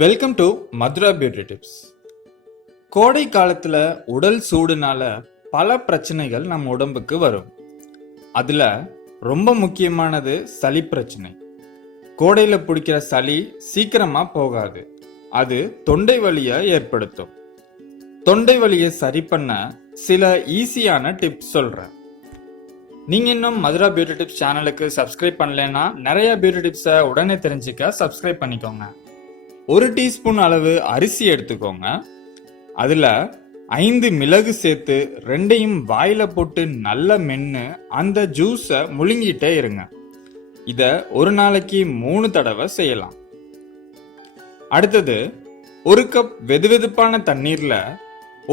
Welcome to Madhura beauty tips. கோடை காலத்துல உடல் சூடுனால பல பிரச்சனைகள் நம்ம உடம்புக்கு வரும். அதுல ரொம்ப முக்கியமானது சளி பிரச்சனை. கோடையில பிடிக்கிற சளி சீக்கிரமா போகாது, அது தொண்டை வலியை ஏற்படுத்தும். தொண்டை வலியை சரி பண்ண சில ஈஸியான டிப்ஸ் சொல்றேன். நீங்க இன்னும் மதுரா பியூட்டி டிப்ஸ் சேனலுக்கு சப்ஸ்கிரைப் பண்ணலைன்னா நிறைய பியூட்டி டிப்ஸை உடனே தெரிஞ்சுக்க சப்ஸ்கிரைப் பண்ணிக்கோங்க. 1 டீஸ்பூன் அளவு அரிசி எடுத்துக்கோங்க. அதுல 5 மிளகு சேர்த்து 2யும் வாயில போட்டு நல்லா மென்னு அந்த ஜூஸை முழுங்கிட்டே இருங்க. இத ஒரு நாளைக்கு 3 தடவை செய்யலாம். அடுத்தது 1 கப் வெதுவெதுப்பான தண்ணீர்ல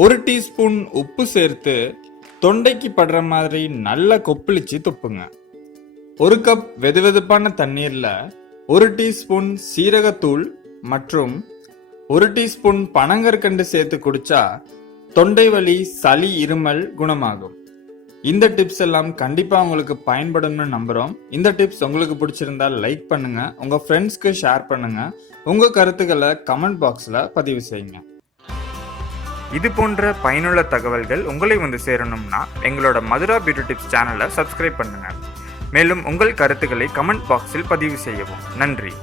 1 டீஸ்பூன் உப்பு சேர்த்து தொண்டைக்கு படுற மாதிரி நல்லா கொப்பளிச்சு துப்புங்க. 1 கப் வெதுவெதுப்பான தண்ணீர்ல 1 டீஸ்பூன் சீரகத்தூள் மற்றும் 1 டீஸ்பூன் பனங்கற்கண்டு சேர்த்து குடிச்சா தொண்டை வலி, சளி, இருமல் குணமாகும். இந்த டிப்ஸ் எல்லாம் கண்டிப்பா உங்களுக்கு பயன்படும்னு நம்புறோம். இந்த டிப்ஸ் உங்களுக்கு பிடிச்சிருந்தா லைக் பண்ணுங்க, உங்க ஃப்ரெண்ட்ஸ்க்கு ஷேர் பண்ணுங்க, உங்க கருத்துக்களை கமெண்ட் பாக்ஸ்ல பதிவு செய்யுங்க. இது போன்ற பயனுள்ள தகவல்கள் உங்களை வந்து சேரணும்னா எங்களோட மதுரா பியூட்டி டிப்ஸ் சேனலை சப்ஸ்கிரைப் பண்ணுங்க. மேலும் உங்கள் கருத்துக்களை கமெண்ட் பாக்ஸில் பதிவு செய்யவும். நன்றி.